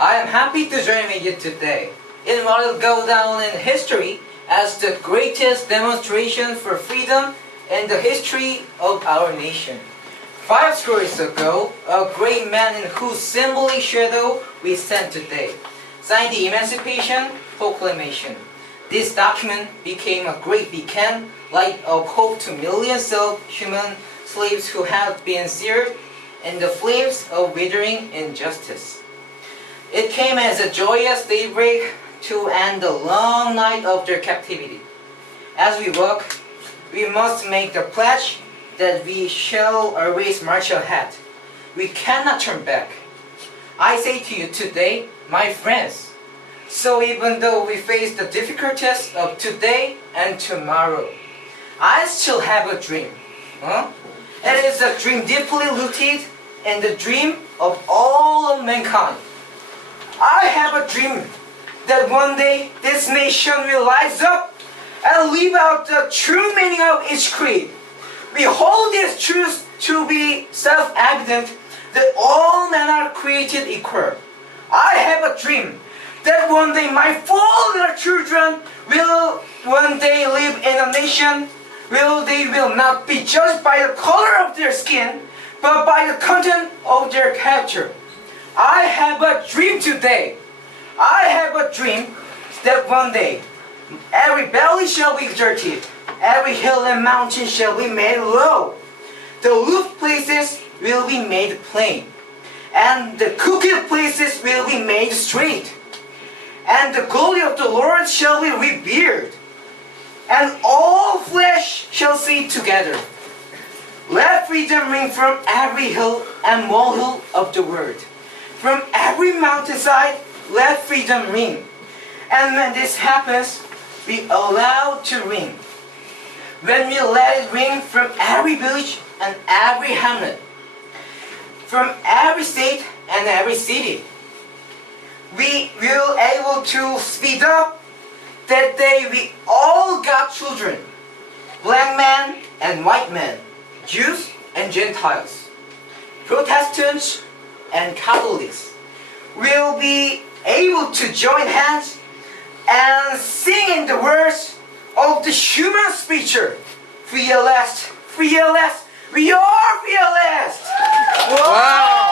I am happy to join with you today in what will go down in history as the greatest demonstration for freedom in the history of our nation. 5 stories ago, a great man in whose symbolic shadow we stand today signed the Emancipation Proclamation. This document became a great beacon, light of hope to millions of human slaves who had been seared in the flames of withering injustice. It came as a joyous daybreak to end the long night of their captivity. As we walk, we must make the pledge that we shall always march ahead. We cannot turn back. I say to you today, my friends, so even though we face the difficulties of today and tomorrow, I still have a dream. It is a dream deeply rooted in the dream of all of mankind. I have a dream that one day this nation will rise up and live out the true meaning of its creed. We hold this truth to be self-evident that all men are created equal. I have a dream that one day my 4 little children will one day live in a nation where they will not be judged by the color of their skin, but by the content of their character. I have a dream today. I have a dream that one day every valley shall be exalted, every hill and mountain shall be made low. The roof places will be made plain, and the crooked places will be made straight. And the glory of the Lord shall be revealed, and all flesh shall see it together. Let freedom ring from every hill and molehill of the world. From every mountainside, let freedom ring. And when this happens, we allow it to ring. When we let it ring from every village and every hamlet, from every state and every city, we will able to speed up that day we all got children, black men and white men, Jews and Gentiles, Protestants and Catholics, will be able to join hands and sing in the words of the human preacher, fearless, fearless, we are fearless. Wow.